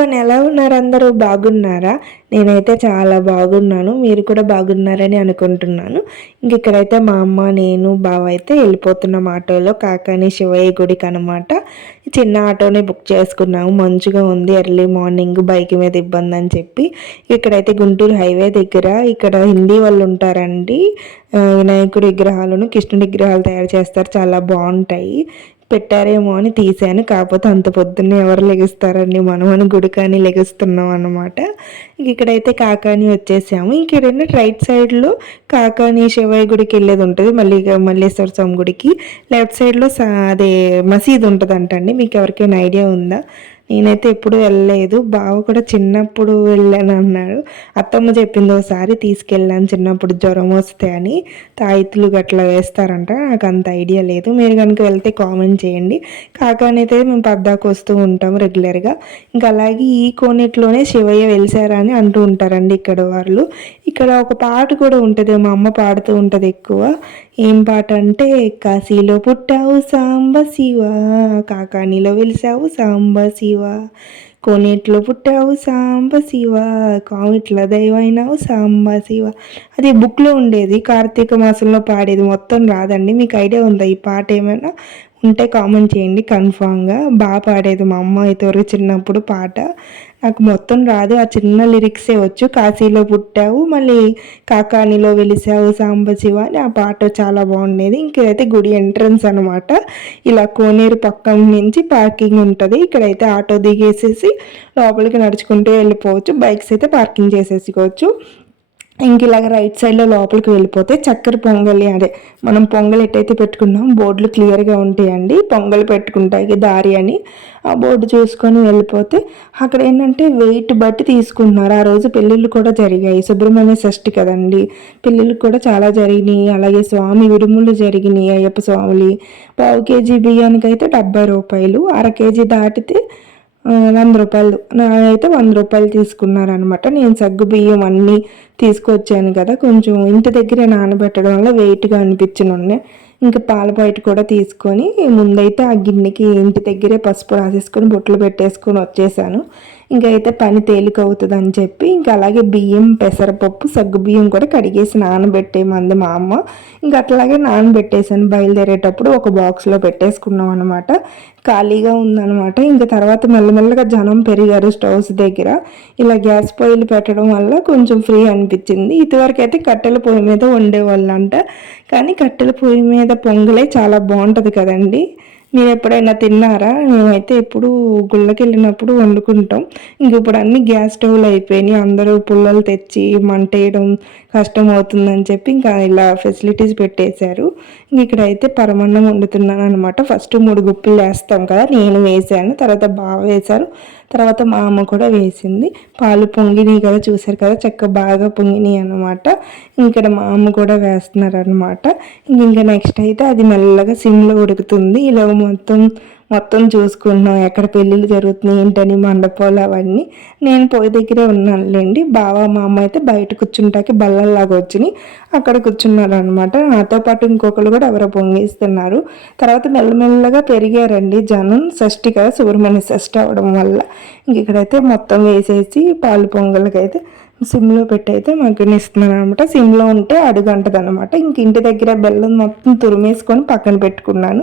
Everyone, ఎలా ఉన్నారు? అందరూ బాగున్నారా? నేనైతే చాలా బాగున్నాను. మీరు కూడా బాగున్నారని అనుకుంటున్నాను. ఇక్కడైతే మా అమ్మ, నేను, బావ అయితే వెళ్ళిపోతున్నాం ఆటోలో కాకాని శివయ్య గుడికి అనమాట. చిన్న ఆటోనే బుక్ చేసుకున్నాము. మంచిగా ఉంది, ఎర్లీ మార్నింగ్ బైక్ మీద ఇబ్బంది అని చెప్పి. ఇక్కడైతే గుంటూరు హైవే దగ్గర ఇక్కడ హిందీ వాళ్ళు ఉంటారండి. వినాయకుడి విగ్రహాలను, కృష్ణుడి విగ్రహాలు తయారు చేస్తారు, చాలా బాగుంటాయి. పెట్టారేమో అని తీసాను. కాకపోతే అంత పొద్దున్నే ఎవరు లెగిస్తారండి, మనం గుడి కానీ లెగిస్తున్నాం అనమాట. ఇక్కడైతే కాకాని వచ్చేసాము. ఇంకేదైనా రైట్ సైడ్లో కాకాని శివయ్య గుడికి వెళ్ళేది ఉంటుంది, మల్లేశ్వర స్వామి గుడికి. లెఫ్ట్ సైడ్లో అదే మసీద్ ఉంటుంది అంటండి. మీకు ఎవరికైనా ఐడియా ఉందా? నేనైతే ఎప్పుడు వెళ్ళలేదు. బావ కూడా చిన్నప్పుడు వెళ్ళాను అన్నాడు. అత్తమ్మ చెప్పింది ఒకసారి తీసుకెళ్ళాను చిన్నప్పుడు జ్వరం వస్తే అని. తాయితులు గట్లా వేస్తారంట, నాకు అంత ఐడియా లేదు. మీరు కనుక వెళ్తే కామెంట్ చేయండి. కాకానైతే మేము పద్దాకు వస్తూ ఉంటాము రెగ్యులర్గా. ఇంకా అలాగే ఈ కోనేట్లోనే శివయ్య వెలిసారా అని అంటూ ఉంటారండి ఇక్కడ వాళ్ళు. ఇక్కడ ఒక పాట కూడా ఉంటుంది, మా అమ్మ పాడుతూ ఉంటుంది ఎక్కువ. ఏం పాట అంటే, కాశీలో పుట్టావు సాంబ శివ, కాకానిలో వెలిసావు సాంబ శివ, కోనేట్లో పుట్టావు సాంబ శివ, కామిట్ల దైవైనావు సాంబ శివ. అది బుక్లో ఉండేది, కార్తీక మాసంలో పాడేది. మొత్తం రాదండి. మీకు ఐడియా ఉందా ఈ పాట ఏమైనా ఉంటే కామెంట్ చేయండి. కన్ఫామ్గా బాగా పాడేది మా అమ్మ అయితే వరకు చిన్నప్పుడు పాట. నాకు మొత్తం రాదు, ఆ చిన్న లిరిక్సే వచ్చు. కాశీలో పుట్టావు, మళ్ళీ కాకానిలో వెలిసావు సాంబశివ అని ఆ పాట చాలా బాగుండేది. ఇంకైతే గుడి ఎంట్రన్స్ అనమాట. ఇలా కోనేరు పక్కన నుంచి పార్కింగ్ ఉంటుంది. ఇక్కడైతే ఆటో దిగేసేసి లోపలికి నడుచుకుంటూ వెళ్ళిపోవచ్చు. బైక్స్ అయితే పార్కింగ్ చేసేసుకోవచ్చు. ఇంక ఇలాగ రైట్ సైడ్లో లోపలికి వెళ్ళిపోతే చక్కెర పొంగలి, అదే మనం పొంగల్ ఎట్టయితే పెట్టుకున్నాం బోర్డులు క్లియర్గా ఉంటాయండి. పొంగల్ పెట్టుకుంటాయి దారి అని ఆ బోర్డు చూసుకొని వెళ్ళిపోతే అక్కడ ఏంటంటే వెయిట్ బట్టి తీసుకుంటున్నారు. ఆ రోజు పెళ్ళిళ్ళు కూడా జరిగాయి, సుబ్రహ్మణ్య షష్ఠి కదండి. పెళ్ళిళ్ళు కూడా చాలా జరిగినాయి. అలాగే స్వామి విడుములు జరిగినాయి, అయ్యప్ప స్వాములు. పావు కేజీ బియ్యానికి అయితే 70 రూపాయలు, అర కేజీ దాటితే 100 రూపాయలు. నాదైతే 100 రూపాయలు తీసుకున్నారనమాట. నేను సగ్గు బియ్యం అన్నీ తీసుకొచ్చాను కదా, కొంచెం ఇంటి దగ్గరే నానబెట్టడం వల్ల వెయిట్గా అనిపించనుండే. ఇంకా పాల బయట కూడా తీసుకొని ముందైతే ఆ గిన్నెకి ఇంటి దగ్గరే పసుపు రాసేసుకొని బొట్లు పెట్టేసుకొని వచ్చేసాను. ఇంకైతే పని తేలిక అవుతుంది అని చెప్పి ఇంకా అలాగే బియ్యం, పెసరపప్పు, సగ్గు బియ్యం కూడా కడిగేసి నానబెట్టేమంది మా అమ్మ. ఇంకా అట్లాగే నానబెట్టేసాను. బయలుదేరేటప్పుడు ఒక బాక్స్లో పెట్టేసుకున్నాం అనమాట. ఖాళీగా ఉందనమాట. ఇంకా తర్వాత మెల్లమెల్లగా జనం పెరిగారు స్టవ్స్ దగ్గర. ఇలా గ్యాస్ పొయ్యిలు పెట్టడం వల్ల కొంచెం ఫ్రీ అనిపించింది. ఇదివరకు అయితే కట్టెల పొయ్యి మీద వండేవాళ్ళంట, కానీ కట్టెల పొయ్యి మీద పొంగలే చాలా బాగుంటుంది కదండి. మీరు ఎప్పుడైనా తిన్నారా? మేమైతే ఎప్పుడు గుళ్ళకి వెళ్ళినప్పుడు వండుకుంటాం. ఇంక ఇప్పుడు అన్ని గ్యాస్ స్టవ్లు అయిపోయినాయి. అందరూ పుల్లలు తెచ్చి మంట వేయడం కష్టం అవుతుందని చెప్పి ఇంకా ఇలా ఫెసిలిటీస్ పెట్టేశారు. ఇక్కడైతే పరమాన్నం వండుతున్నాను అనమాట. ఫస్ట్ 3 గుప్పిలు వేస్తాం కదా, నేను వేసాను, తర్వాత బావ వేశారు, తర్వాత మా అమ్మ కూడా వేసింది. పాలు పొంగినాయి కదా, చూసారు కదా, చక్కగా బాగా పొంగినాయి అనమాట. ఇక్కడ మా అమ్మ కూడా వేస్తున్నారు అనమాట. ఇంకా నెక్స్ట్ అయితే అది మెల్లగా సిమ్లో ఉడుకుతుంది. ఇలా మొత్తం చూసుకుంటున్నాం ఎక్కడ పెళ్ళిళ్ళు జరుగుతున్నాయి ఏంటని, మండపాలు అవన్నీ. నేను పొయ్యి దగ్గరే ఉన్నానులేండి. బావ మా అమ్మ అయితే బయట కూర్చుంటాకి బల్లల్లాగా వచ్చినాయి, అక్కడ కూర్చున్నారు అనమాట. నాతో పాటు ఇంకొకరు కూడా ఎవరో పొంగిస్తున్నారు. తర్వాత మెల్లమెల్లగా పెరిగారండి జనం. షష్ఠి కదా, సుబ్రహ్మణ్య షష్ఠి అవడం వల్ల ఇక్కడైతే మొత్తం వేసేసి పాలు పొంగల్కైతే సిమ్లో పెట్టి అయితే మగ్గనిస్తున్నాను అనమాట. సిమ్లో ఉంటే అడుగంటది అనమాట. ఇంక ఇంటి దగ్గర బెల్లం మొత్తం తురిమేసుకొని పక్కన పెట్టుకున్నాను.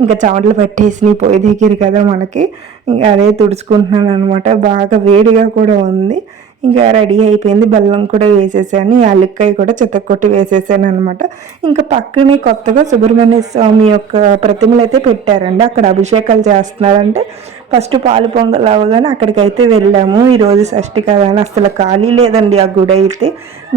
ఇంకా చెమటలు పట్టేసి పొయ్యి దగ్గర కదా మనకి, ఇంకా అదే తుడుచుకుంటున్నాను అనమాట. బాగా వేడిగా కూడా ఉంది. ఇంకా రెడీ అయిపోయింది. బెల్లం కూడా వేసేసాను, యాలక్కాయ కూడా చితక్కొట్టి వేసేసాను అనమాట. ఇంకా పక్కనే కొత్తగా సుబ్రహ్మణ్య స్వామి యొక్క ప్రతిమలు అయితే పెట్టారండి. అక్కడ అభిషేకాలు చేస్తున్నారంటే ఫస్ట్ పాలు పొంగల్ అవ్వగానే అక్కడికైతే వెళ్ళాము. ఈరోజు షష్ఠి కదా అని అసలు ఖాళీ లేదండి ఆ గుడి అయితే.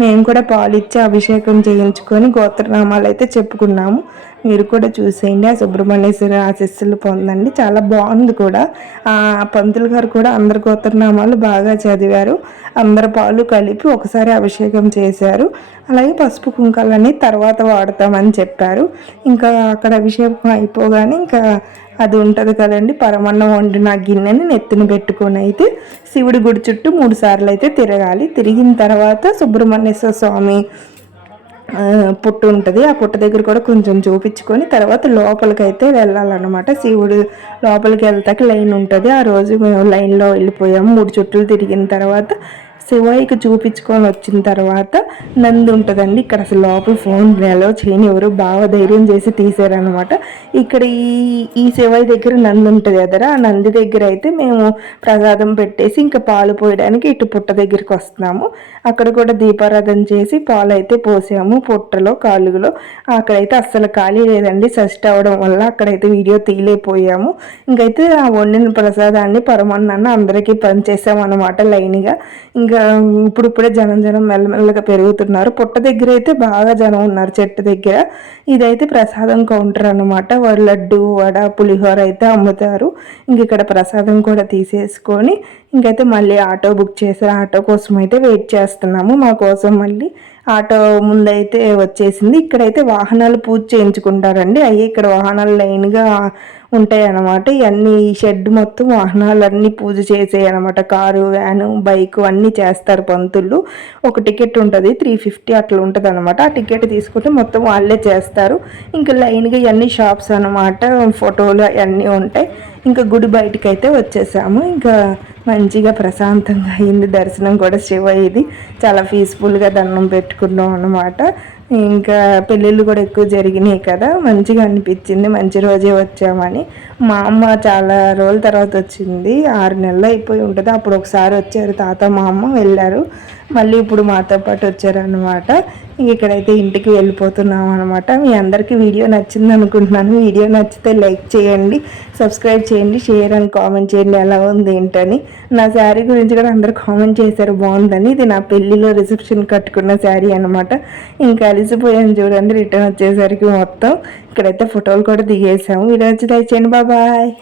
మేము కూడా పాలు ఇచ్చి అభిషేకం చేయించుకొని గోత్రనామాలు అయితే చెప్పుకున్నాము. మీరు కూడా చూసేయండి, ఆ సుబ్రహ్మణ్యేశ్వరి ఆశీస్సులు పొందండి. చాలా బాగుంది కూడా. ఆ పంతులు గారు కూడా అందరి గోత్రనామాలు బాగా చదివారు. అందరి పాలు కలిపి ఒకసారి అభిషేకం చేశారు. అలాగే పసుపు కుంకాలన్నీ తర్వాత వాడతామని చెప్పారు. ఇంకా అక్కడ అభిషేకం అయిపోగానే ఇంకా అది ఉంటుంది కదండి, పరమన్నం వండిన గిన్నెని నెత్తిన పెట్టుకొని అయితే శివుడి గుడి చుట్టూ 3 సార్లు అయితే తిరగాలి. తిరిగిన తర్వాత సుబ్రహ్మణ్యేశ్వర స్వామి పుట్టు ఉంటుంది. ఆ పుట్ట దగ్గర కూడా కొంచెం చూపించుకొని తర్వాత లోపలికైతే వెళ్ళాలన్నమాట. శివుడు లోపలికి వెళ్తాక లైన్ ఉంటుంది. ఆ రోజు మేము లైన్లో వెళ్ళిపోయాము. 3 చుట్లు తిరిగిన తర్వాత శివయ్యకి చూపించుకొని వచ్చిన తర్వాత నంది ఉంటుందండి. ఇక్కడ అసలు లోపల ఫోన్ అలో చేయని ఎవరు బాగా ధైర్యం చేసి తీసారనమాట. ఇక్కడ ఈ శివయ్య దగ్గర నంది ఉంటుంది కదరా, ఆ నంది దగ్గర అయితే మేము ప్రసాదం పెట్టేసి ఇంకా పాలు పోయడానికి ఇటు పుట్ట దగ్గరికి వస్తున్నాము. అక్కడ కూడా దీపారాధన చేసి పాలు అయితే పోసాము పుట్టలో కాలుగులో. అక్కడైతే అస్సలు ఖాళీ లేదండి, షష్ఠి అవడం వల్ల అక్కడైతే వీడియో తీయలేకపోయాము. ఇంకైతే ఆ వండిన ప్రసాదాన్ని పరమాన్నాన్ని అందరికీ పనిచేసామన్నమాట లైన్గా. ఇంకా ఇప్పుడిప్పుడే జనం మెల్లమెల్లగా పెరుగుతున్నారు. పుట్ట దగ్గర అయితే బాగా జనం ఉన్నారు చెట్టు దగ్గర. ఇదైతే ప్రసాదం కౌంటర్ అనమాట. లడ్డు వడ పులిహోర అయితే అమ్ముతారు. ఇంక ఇక్కడ ప్రసాదం కూడా తీసేసుకొని ఇంకైతే మళ్ళీ ఆటో బుక్ చేశారు. ఆటో కోసం అయితే వెయిట్ చేస్తున్నాము. మా కోసం మళ్ళీ ఆటో ముందైతే వచ్చేసింది. ఇక్కడైతే వాహనాలు పూజ చేయించుకుంటారండి. అయ్యి ఇక్కడ వాహనాలు లైన్గా ఉంటాయి అన్నమాట. ఇవన్నీ ఈ షెడ్ మొత్తం వాహనాలన్నీ పూజ చేసేవి అనమాట. కారు వ్యాను బైక్ అన్నీ చేస్తారు పంతులు. ఒక టికెట్ ఉంటుంది 350 అట్లా ఉంటుంది అనమాట. ఆ టికెట్ తీసుకుంటే మొత్తం వాళ్ళే చేస్తారు. ఇంకా లైన్గా ఇవన్నీ షాప్స్ అనమాట. ఫోటోలు అవన్నీ ఉంటాయి. ఇంకా గుడి బయటకు అయితే వచ్చేసాము. ఇంకా మంచిగా ప్రశాంతంగా అయింది దర్శనం కూడా. శివయ్యది చాలా పీస్ఫుల్గా దండం పెట్టుకున్నాం అన్నమాట. ఇంకా పెళ్ళిళ్ళు కూడా ఎక్కువ జరిగినాయి కదా, మంచిగా అనిపించింది. మంచి రోజే వచ్చామని. మా అమ్మ చాలా రోజుల తర్వాత వచ్చింది, 6 నెలలు అయిపోయి ఉంటుంది. అప్పుడు ఒకసారి వచ్చారు తాత మా అమ్మ, వెళ్ళారు. మళ్ళీ ఇప్పుడు మాతో పాటు వచ్చారనమాట. ఇక్కడైతే ఇంటికి వెళ్ళిపోతున్నాం అనమాట. మీ అందరికీ వీడియో నచ్చింది అనుకుంటున్నాను. వీడియో నచ్చితే లైక్ చేయండి, సబ్స్క్రైబ్ చేయండి, షేర్ అండ్ కామెంట్ చేయండి ఎలా ఉంది ఏంటని. నా శారీ గురించి కూడా అందరు కామెంట్ చేశారు బాగుందని. ఇది నా పెళ్ళిలో రిసెప్షన్ కట్టుకున్న శారీ అనమాట. ఇంకా అలిసిపోయాను చూడండి రిటర్న్ వచ్చేసరికి మొత్తం. ఇక్కడైతే ఫోటోలు కూడా దిగేసాము. వీడియో నచ్చితే లైక్ చేయండి. బాయ్.